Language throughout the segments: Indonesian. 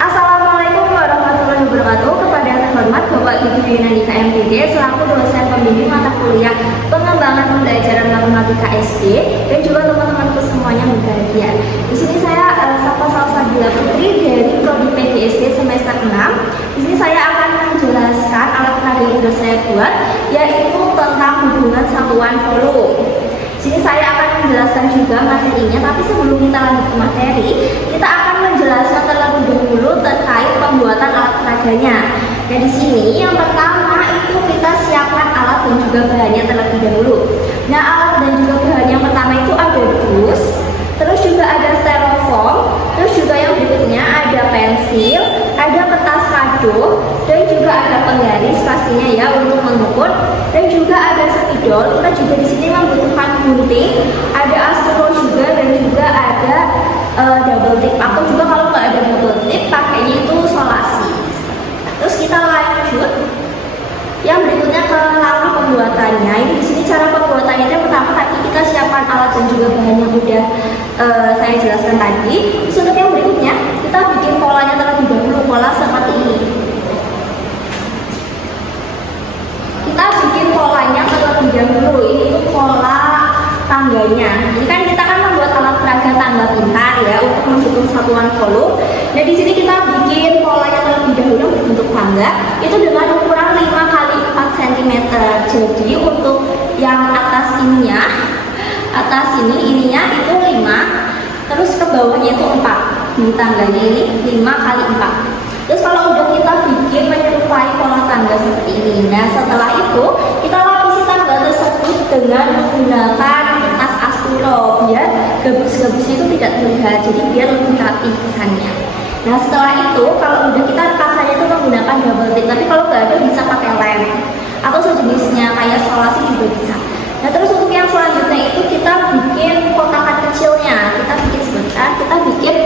Assalamualaikum warahmatullahi wabarakatuh. Kepada yang terhormat Bapak Ibu Yunandika MPD selaku dosen pembimbing mata kuliah pengembangan pembelajaran matematika SD dan juga teman-temanku semuanya yang berbahagia. Di sini saya Safa Salsabila Putri dari Prodi PGSD semester 6. Di sini saya akan menjelaskan alat peraga yang sudah saya buat, yaitu tentang hubungan satuan volume. Di sini saya akan menjelaskan juga materinya, tapi sebelum kita lanjut ke materi, kita akan menjelaskan terlebih dahulu terkait pembuatan alat peraganya. Nah, di sini yang pertama itu kita siapkan alat dan juga bahannya terlebih dahulu. Nah, alat dan juga bahan yang pertama itu ada dus, terus juga ada styrofoam, terus juga yang berikutnya ada pensil, ada kertas kado, dan juga ada penggaris pastinya ya untuk mengukur, dan juga ada spidol. Kita juga di sini membutuhkan gunting, ada astro juga, dan juga ada double tip, atau juga kalau nggak ada double tip pakainya itu solasi. Terus kita lanjut yang berikutnya ke langkah pembuatannya. Ini di sini cara pembuatannya itu pertama tadi kita siapkan alat dan juga bahan yang udah saya jelaskan tadi. Terus untuk yang berikutnya kita bikin polanya terlebih dahulu, pola seperti ini. Kita bikin polanya terlebih dahulu. Ini tuh pola tangganya. Ini kan kita membuat alat peraga tangga pintar ya untuk menghitung satuan volume. Nah, di sini kita bikin polanya terlebih dahulu berbentuk tangga itu dengan ukuran 5 x 4 cm. Jadi untuk yang atas ininya, ininya itu 5, terus ke bawahnya itu 4. Di tangganya ini 5 x 4. Terus kalau udah kita bikin menyerupai pola tangga seperti ini, nah setelah itu kita lapisi tangga tersebut dengan menggunakan kertas astro biar gabus-gabusnya itu tidak terlihat, jadi biar lebih rapi kesannya. Nah setelah itu kalau udah kita rekatnya itu menggunakan double tip, tapi kalau nggak ada bisa pakai lem atau sejenisnya kayak solasi juga bisa. Nah terus untuk yang selanjutnya itu kita bikin kotakan kecilnya. Kita bikin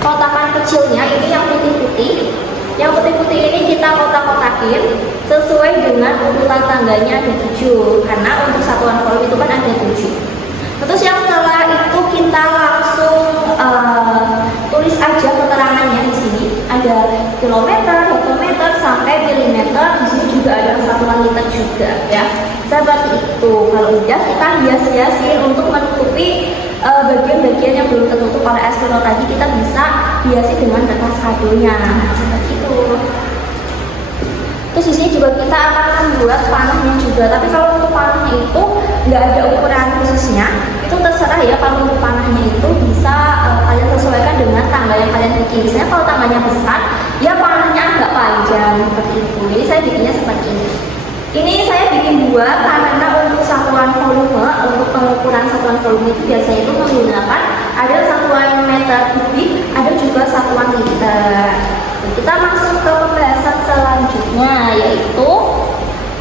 kotakan kecilnya ini yang putih-putih. Yang putih-putih ini kita kotak-kotakin sesuai dengan urutan tangganya ada 7, karena untuk satuan volume itu kan ada 7. Terus yang setelah itu kita langsung tulis aja keterangannya di sini. Ada kilometer, hektometer, sampai milimeter. Di sini juga ada satuan liter juga ya. Seperti itu. Kalau udah kita hias-hiasin untuk menutupi bagian-bagian yang belum tertutup oleh espidol tadi, kita bisa hiasi dengan kertas kadonya. Seperti itu. Terus di sini juga kita akan membuat panahnya juga. Tapi kalau untuk panahnya itu nggak ada ukuran khususnya, itu terserah ya. Kalau untuk panahnya itu bisa kalian sesuaikan dengan tangga yang kalian bikin. Misalnya kalau tangganya besar, ya panahnya agak panjang seperti itu. Jadi saya bikinnya seperti ini. Ini saya bikin 2 karena untuk satuan volume, untuk pengukuran satuan volume itu biasanya itu menggunakan ada satuan meter kubik, ada juga satuan liter. Kita masuk ke pembahasan selanjutnya, yaitu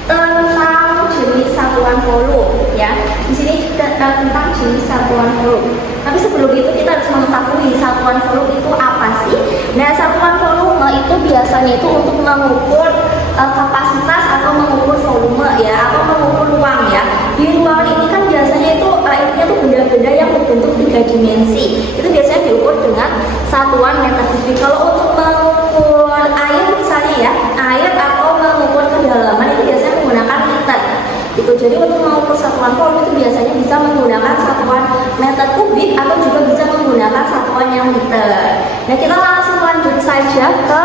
tentang jenis satuan volume ya. Di sini tentang jenis satuan volume. Tapi sebelum itu kita harus mengetahui satuan volume itu apa sih? Nah, satuan volume itu biasanya itu untuk mengukur kapasitas atau mengukur volume ya, atau mengukur ruang ya. Di ruang ini kan biasanya itu intinya tuh benda-benda yang berbentuk 3 dimensi. Itu biasanya diukur dengan satuan meter kubik. Kalau untuk mengukur air misalnya ya, air atau mengukur kedalaman itu biasanya menggunakan liter. Itu jadi untuk mengukur satuan volume itu biasanya bisa menggunakan satuan meter kubik atau juga bisa menggunakan satuan yang liter. Nah, kita langsung lanjut saja ke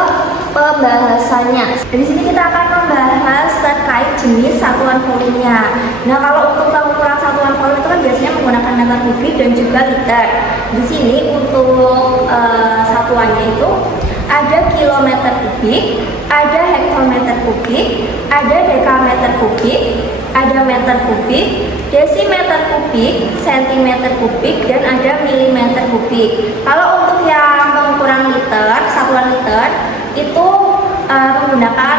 pembahasannya. Di sini kita akan membahas terkait jenis satuan volumenya. Nah, kalau untuk pengukuran satuan volume itu kan biasanya menggunakan meter kubik dan juga liter. Di sini untuk satuannya itu ada kilometer kubik, ada hektometer kubik, ada dekameter kubik, ada meter kubik, desimeter kubik, sentimeter kubik, dan ada milimeter kubik. Kalau untuk yang pengukuran liter, satuan liter itu menggunakan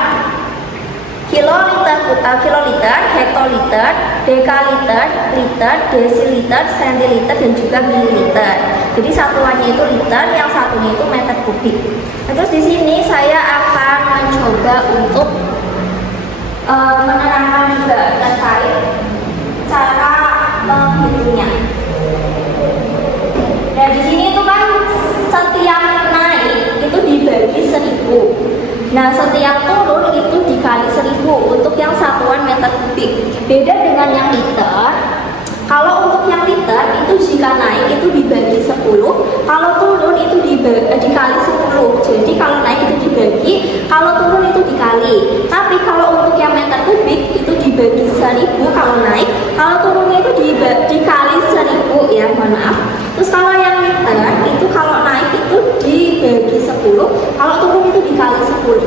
kiloliter, hektoliter, dekaliter, liter, desiliter, sentiliter, dan juga mililiter. Jadi satuannya itu liter, yang satunya itu meter kubik. Nah, terus di sini saya akan mencoba untuk menerangkan juga terkait cara menghitungnya. Nah, di sini itu kan setiap naik itu dibagi Nah, setiap turun itu dikali 1000 untuk yang satuan meter kubik. Beda dengan yang liter. Kalau untuk yang liter itu jika naik itu dibagi 10, kalau turun itu dikali 10. Jadi kalau naik itu dibagi, kalau turun itu dikali. Tapi kalau untuk yang meter kubik itu dibagi 1000 kalau naik, kalau turunnya itu dikali 1000 ya, mohon maaf. Terus kalau yang liter itu kalau naik itu dibagi 10, kalau turun itu dikali 10.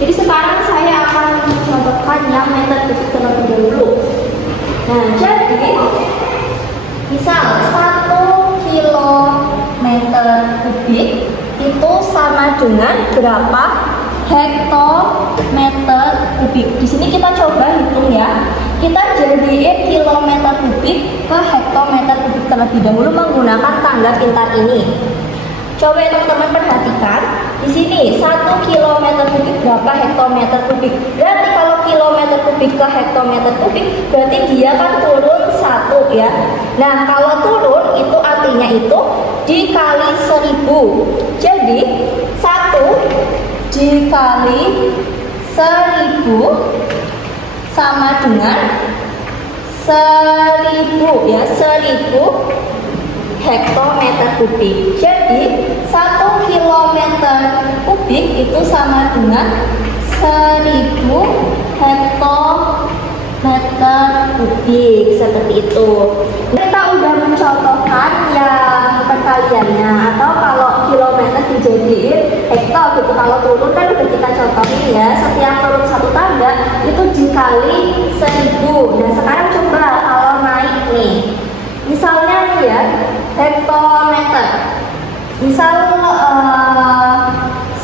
Jadi sekarang saya akan mencontohkan yang meter kubik terlebih dahulu. Nah, jadi misal 1 kilometer kubik itu sama dengan berapa hektometer kubik. Di sini kita coba hitung ya. Kita jadiin kilometer kubik ke hektometer kubik terlebih dahulu menggunakan tanda pintar ini. Coba ya teman-teman perhatikan. Di sini 1 kilometer kubik berapa hektometer kubik. Berarti kalau kilometer kubik ke hektometer kubik berarti dia kan turun 1 ya. Nah, kalau turun itu artinya itu dikali 1000. Jadi 1 dikali 1000 sama dengan 1000 ya, 1000 hektometer kubik. Jadi 1 kilometer kubik itu sama dengan 1000 hektometer kubik, seperti itu. Kita udah mencontohkan yang perkaliannya, atau kalau kilometer dijadiin hektar gitu. Kalau turun kan udah kita contohin ya, setiap turun 1 tangga itu dikali 1000. Nah, sekarang coba kalau naik nih, misalnya nih ya, hektometer. Misal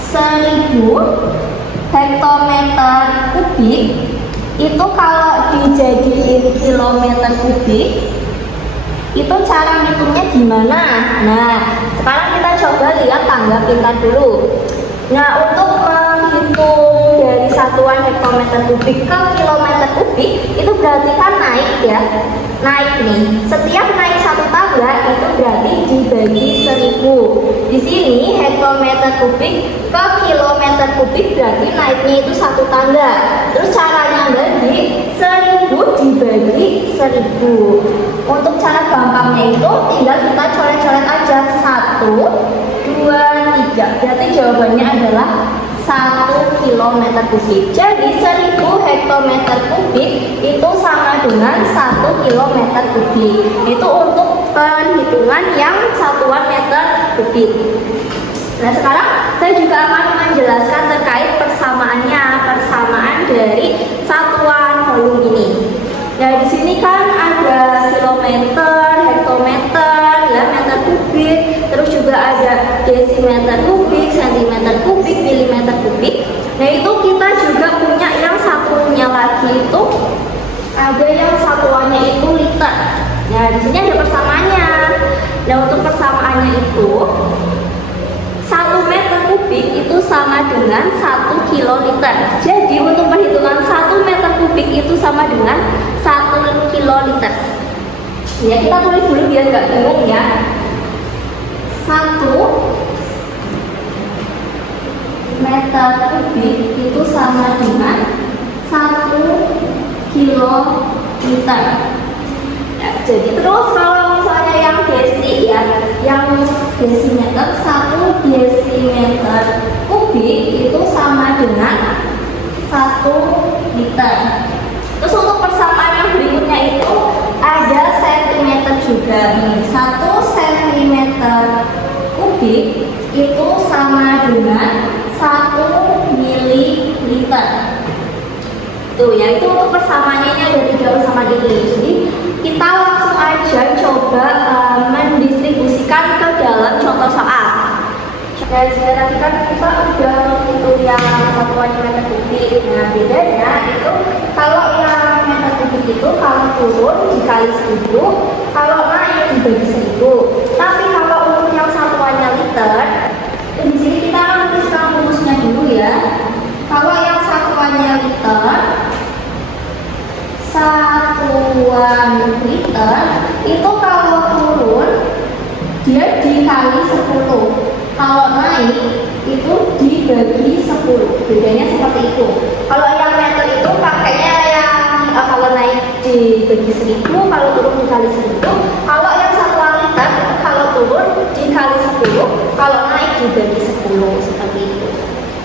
1000 hektometer kubik itu kalau dijadiin kilometer kubik itu cara ngitungnya gimana? Nah, sekarang kita coba lihat tangga pintar dulu. Nah, untuk menghitung dari satuan hektometer kubik ke kilometer kubik itu berarti kan naik ya, naik nih. Setiap naik 1 tangga itu berarti dibagi 1000. Di sini hektometer kubik ke kilometer kubik berarti naiknya itu 1 tangga. Terus caranya bagi 1000 dibagi 1000. Untuk cara gampangnya itu tinggal kita coret-coret aja 1, 2, 3. Berarti jawabannya adalah 1 kilometer kubik. Jadi 1000 hektometer kubik itu sama dengan 1 kilometer kubik. Itu untuk perhitungan yang satuan meter kubik. Nah, sekarang saya juga akan menjelaskan terkait persamaannya, persamaan dari satuan volume ini. Nah, di sini kan ada kilometer, hektometer, ya, meter kubik, terus juga ada desimeter kubik, sentimeter kubik, milimeter kubik. Nah, itu kita juga punya yang satunya lagi itu ada yang satuannya itu liter. Nah, di sini ada persamaannya. Nah, untuk persamaannya itu 1 meter kubik itu sama dengan 1 kiloliter. Jadi untuk perhitungan 1 meter kubik itu sama dengan 1 kiloliter. Ya, kita tulis dulu biar nggak bingung ya. 1 meter kubik itu sama dengan 1 kiloliter. Ya, jadi terus kalau misalnya yang desi ya, yang desimeter, 1 desimeter kubik itu sama dengan 1 liter. Terus untuk persamaan yang berikutnya itu ada sentimeter juga nih. 1 sentimeter kubik itu sama dengan 1 mililiter. Tuh ya, itu untuk persamaannya ini ada 3 persamaan ini. Jadi kita langsung aja coba mendistribusikan ke dalam contoh soal. Nah, tadi kan kita udah menghitung yang satuan meter kubik. Nah, bedanya itu kalau yang meter kubik itu kalau turun dikali 1000, kalau naik dibagi 1000. Tapi kalau untuk yang satuannya liter, di sini kita tuliskan rumusnya dulu ya. Kalau yang satuannya liter, satuan liter itu kalau turun dia dikali 10, kalau naik itu dibagi dibagi 10. Bedanya seperti itu. Kalau yang meter itu pakainya yang kalau naik dibagi 1000, kalau turun dikali 1000. Kalau yang satuan liter itu kalau turun dikali 10, kalau naik dibagi 10, seperti itu.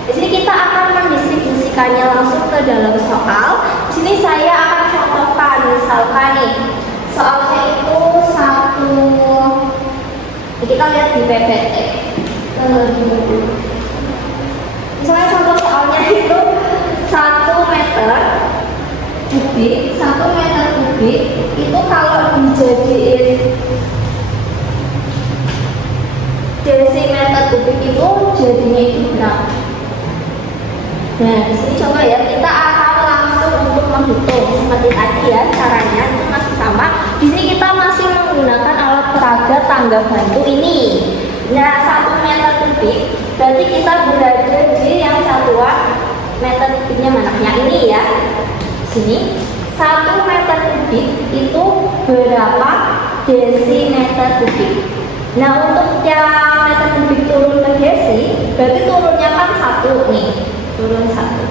Di sini kita akan mendistribusikannya langsung ke dalam soal. Di sini saya akan contohkan, misalkan nih soalnya itu kita lihat di PPT. Misalnya contoh soalnya itu 1 meter kubik, 1 meter kubik itu kalau dijadiin desimeter kubik itu jadinya itu berapa? Nah, di sini coba ya, kita akan langsung untuk menghitung seperti tadi ya, caranya itu masih sama. Di sini kita masih menggunakan alat peraga tangga bantu ini. Nah, 1 meter kubik berarti kita berada di yang satuan meter kubiknya mana? Yang ini ya. Sini 1 meter kubik itu berapa desimeter kubik? Nah, untuk yang meter kubik turun ke desi, berarti turunnya kan 1 nih, turun 1.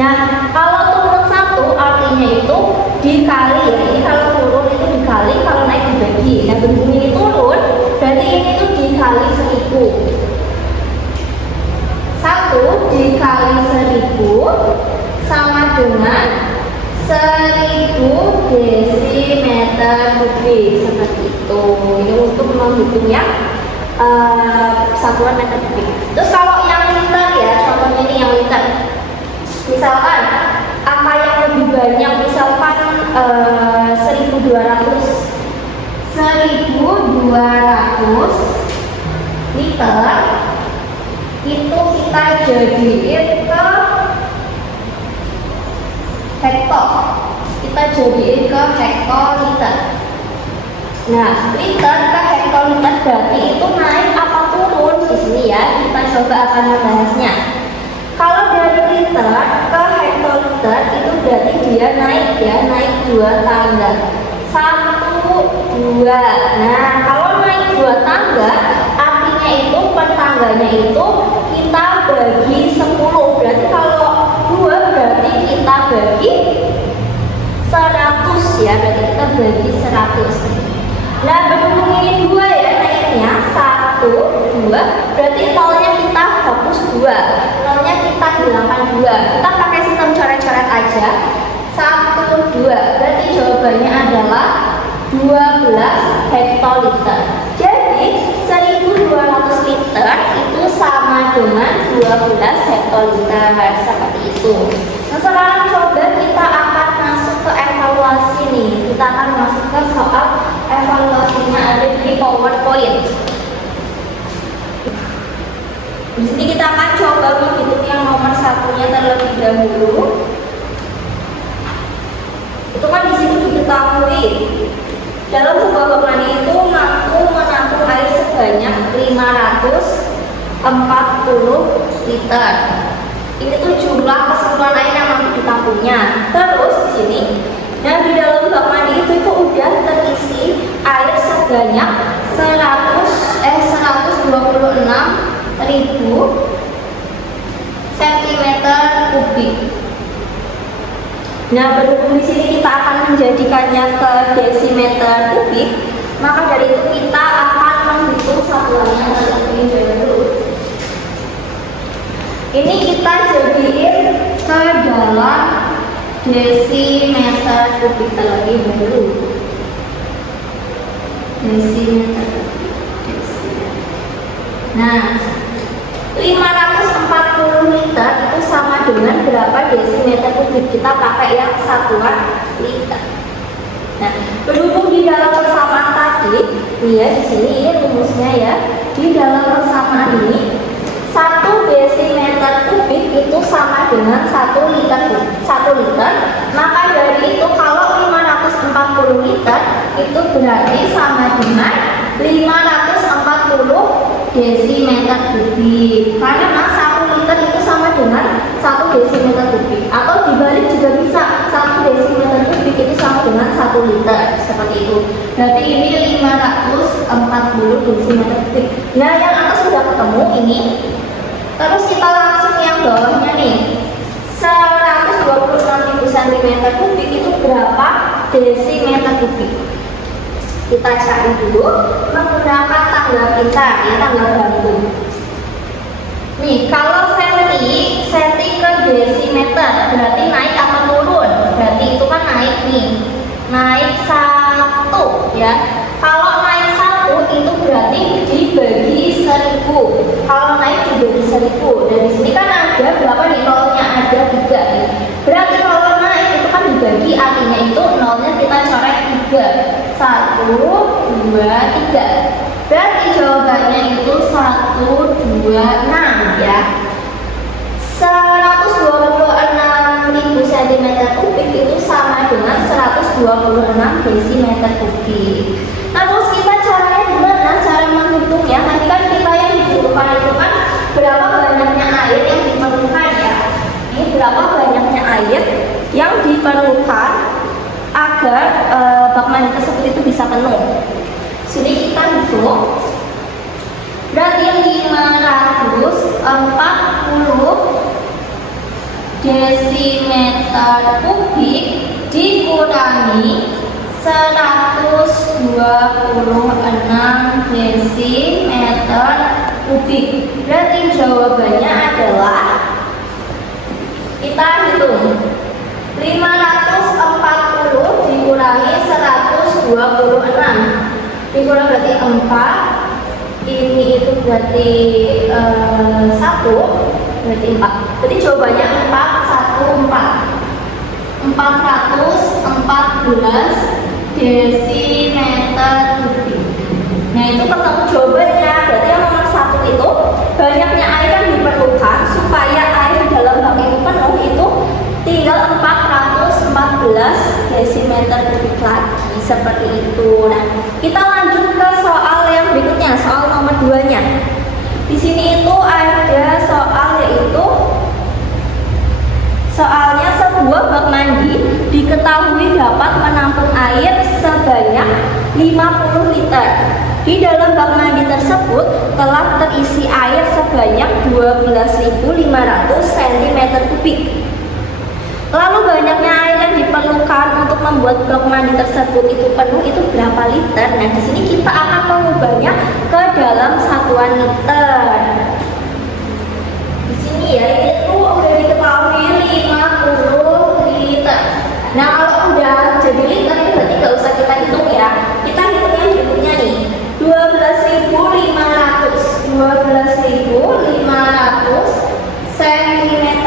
Nah, kalau turun 1 artinya itu dikali ya. Ini kalau turun itu dikali, kalau naik dibagi. Nah, berhubung ini turun, berarti ini tuh dikali 1000. 1 dikali 1000 sama dengan 1000 desimeter kubik, seperti itu. Ini untuk menghitungnya satuan meter kubik. Terus kalau yang liter ya, contohnya ini yang liter. Misalkan apa yang lebih banyak, misalkan 1200 liter itu kita jadiin ke hektar. Kita jadiin ke hektoliter. Nah, liter ke hektoliter berarti itu naik apa turun? Di sini ya, kita coba akan membahasnya. Kalau dari liter ke hektoliter itu berarti dia naik ya, naik 2 tangga. 1, 2. Nah, kalau naik 2 tangga, artinya itu per tangganya itu kita bagi 10. Berarti kalau 2 berarti kita bagi 100 ya, berarti kita bagi 100. Nah, berhubung ini 2 ya naiknya, 1, 2, berarti nolnya kita hapus 2, nolnya kita hilangkan 2. Kita pakai sistem coret-coret aja. 1, 2, berarti jawabannya adalah 12 hektoliter. Jadi 1200 liter itu sama dengan 12 hektoliter, seperti itu. Nah, sekarang coba kita akan masuk ke evaluasi nih. Kita akan masuk ke soal evaluasinya, ada di PowerPoint. Di sini kita akan coba menghitung yang nomor 1-nya terlebih dahulu. Itu kan di sini diketahui dalam sebuah bangunan itu mampu menampung air sebanyak 540 liter. Ini tuh jumlah keseluruhan air yang mampu ditampungnya. Terus di sini, dan di dalam bak mandi itu udah terisi air sebanyak 126.000 cm3. Nah, berhubung di sini kita akan menjadikannya ke desimeter kubik, maka dari itu kita akan menghitung satuannya terlebih dahulu. Ini kita jadiin ke dalam desimeter kubik terlebih dahulu. Desimeter. Nah, 540 liter itu sama dengan berapa desimeter kubik? Kita pakai yang satuan liter. Nah, berhubung di dalam persamaan tadi, ya di sini ini rumusnya ya. Di dalam persamaan ini 1 desimeter kubik itu sama dengan 1 liter. 1 liter, maka dari itu kalau 540 liter itu berarti sama dengan 540 desimeter kubik. Karena 1 liter itu sama dengan 1 desimeter kubik. Atau dibalik juga bisa, 1 desimeter kubik itu sama dengan 1 liter. Seperti itu. Berarti ini 540 desimeter kubik. Nah, yang atas sudah ketemu ini Terus kita langsung yang bawahnya nih. 126.000 cm3 itu berapa desimeter kubik? Kita cari dulu menggunakan tanggal kita, ya tanggal bantu. Nih, kalau senti ke desimeter berarti naik apa turun? Berarti itu kan naik nih. Naik 1 ya. Kalau naik 1 itu berarti dibagi 1000. Kalau naik dibagi 1000. Dan di sini kan ada berapa nih nolnya? Ada 3 nih. Berarti kalau naik itu kan dibagi, artinya itu nolnya kita coret 3. 1, 2, 3. Berarti jawabannya itu 126 ya. 126.000 cm3 itu sama dengan 126 desimeter kubik. Terus kita caranya gimana? Cara menghitungnya, tadi kan kita yang dibutuhkan itu kan berapa banyaknya air yang diperlukan ya. Ini berapa banyaknya air yang diperlukan agar bak mandi tersebut itu bisa penuh. Sini kita hitung. Berarti 540 desimeter kubik dikurangi 126 desimeter kubik. Berarti jawabannya adalah, kita hitung, 540 dikurangi 126 dikurang berarti 4, ini itu berarti 1, berarti 4. Jadi jawabannya 414 desimeter kubik. Nah itu ketemu jawabannya. Berarti yang nomor 1 itu banyaknya air yang diperlukan supaya air di dalam bak itu penuh itu tinggal 414 desimeter kubik lagi, seperti itu. Nah kita lanjut ke soal yang berikutnya, soal nomor 2-nya. Di sini itu ada soal, yaitu soalnya sebuah bak mandi diketahui dapat menampung air sebanyak 50 liter. Di dalam bak mandi tersebut telah terisi air sebanyak 12.500 cm3. Lalu banyaknya air yang diperlukan untuk membuat bak mandi tersebut itu penuh itu berapa liter? Nah di sini kita akan mengubahnya ke dalam satuan liter. Di sini ya itu udah diketahui 50 liter. Nah kalau udah jadi liter ini berarti nggak usah kita hitung ya. Kita hitung yang berikutnya nih, 12.500 cm3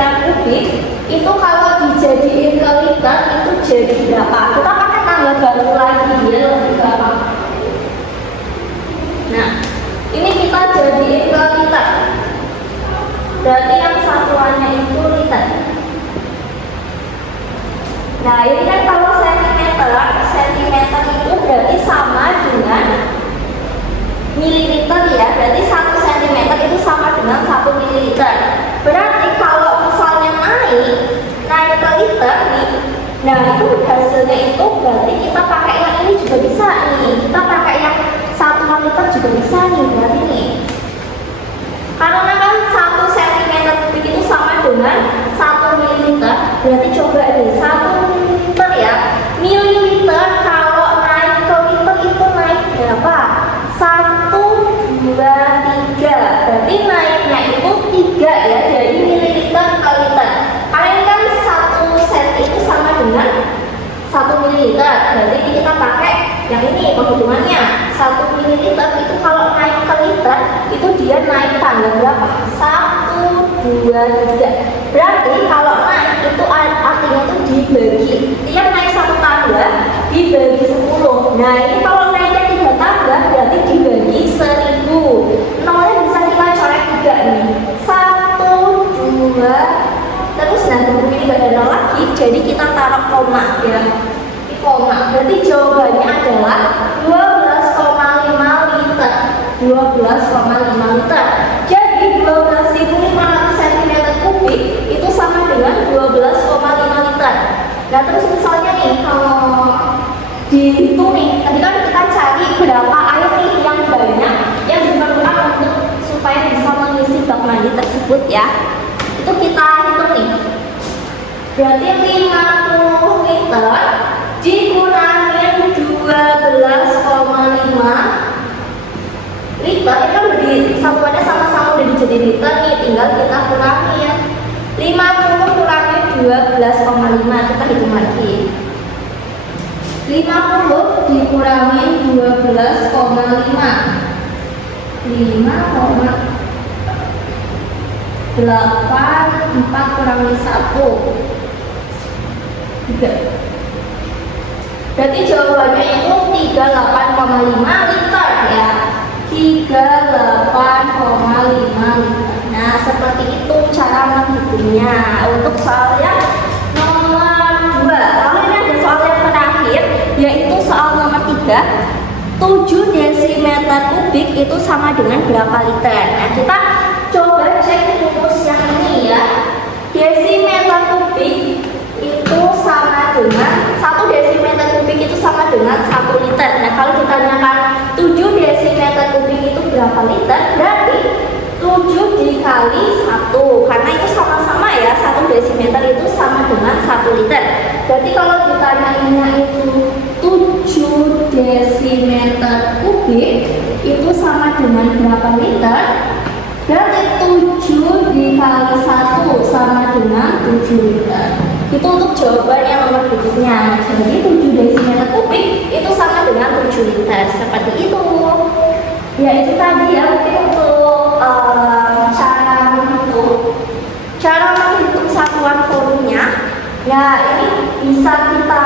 itu kalau dijadiin ke liter itu jadi berapa? Kita pakai tanggal baru lagi ya, lebih gampang. Nah ini kita jadiin ke liter, berarti yang satuannya itu liter. Nah ini kan kalau sentimeter itu berarti sama dengan mililiter ya. Berarti 1 cm itu sama dengan 1 mililiter. Berarti kalau misalnya naik ke liter nih, nah itu hasilnya itu berarti kita pakai yang ini juga bisa nih. Kita pakai yang 1 liter juga bisa nih, berarti nih. Karena kan 1 cm3 itu sama dengan 1 mililiter. Berarti coba nih 1 mililiter ya. Mililiter kalau naik ke liter itu naik berapa? 1, 2, 3. Berarti naiknya itu 3 ya, dari mililiter ke liter. Karena ini kan 1 cm itu sama dengan 1 mililiter. Berarti kita pakai yang ini penghitungannya. 1 mililiter itu kalau naik ke liter itu dia naik tanggal berapa? 1, 2, 3. Berarti kalau naik itu artinya itu dibagi. Tiap naik 1 tangga dibagi 10. Nah ini kalau naiknya 3 tangga berarti dibagi 1000. Nolnya bisa kita coret 3 nih. 1, 2, terus nah berhubung ini gak ada nol lagi, jadi kita taruh koma ya. Di koma. Berarti jawabannya adalah 12,5 liter. 12,5 liter. Jadi 12.500 cm3 itu sama dengan 12,5 liter. Nah terus misalnya nih kalau dihitung nih, tadi kan kita cari berapa air nih yang banyak yang diperlukan untuk supaya bisa mengisi mengisi bak mandi tersebut ya. Itu kita hitung nih. Berarti 50 liter dikurangin 12,5 liter, itu kan satuannya sama-sama udah jadi liter nih, tinggal kita kurangi ya. 50 kurangi 12,5, kita hitung lagi. 50 dikurangi 12,5, 5,84 kurangi 1, 3. Berarti jawabannya itu 38,5 liter ya. 38,5 liter. Nah, seperti itu cara menghitungnya. Untuk soalnya nomor 2. Lalu ini ada soal yang terakhir, yaitu soal nomor 3. 7 desimeter kubik itu sama dengan berapa liter? Nah, kita coba cek rumus yang ini ya. Desimeter kubik itu sama dengan 1 desimeter kubik itu sama dengan 1 liter. Nah, kalau ditanyakan 7 desimeter kubik itu berapa liter, berarti 7 dikali 1, karena itu sama-sama ya, 1 desimeter itu sama dengan 1 liter. Berarti kalau ditanyainnya itu 7 desimeter kubik itu sama dengan berapa liter, berarti 7 dikali 1 sama dengan 7 liter. Itu untuk jawaban yang nomor berikutnya. Jadi 7 desimeter kubik itu sama dengan 7 liter. Seperti itu. Ya, itu tadi ya, mungkin untuk cara menghitung satuan volumenya. Ya, ini bisa kita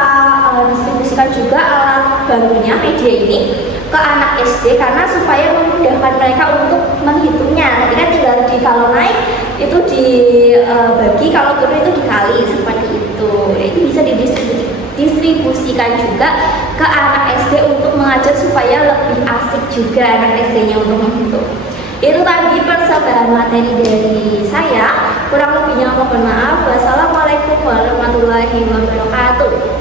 distribusikan juga alat barunya media ini ke anak SD, karena supaya memudahkan mereka untuk menghitungnya. Nanti kan tinggal kalau naik itu dibagi, kalau turun itu dikali, seperti itu. Itu bisa didistribusikan juga ke anak SD untuk mengajar supaya lebih asik juga anak SD-nya untuk menghitung. Itu tadi persembahan materi dari saya. Kurang lebihnya mohon maaf. Wassalamualaikum warahmatullahi wabarakatuh.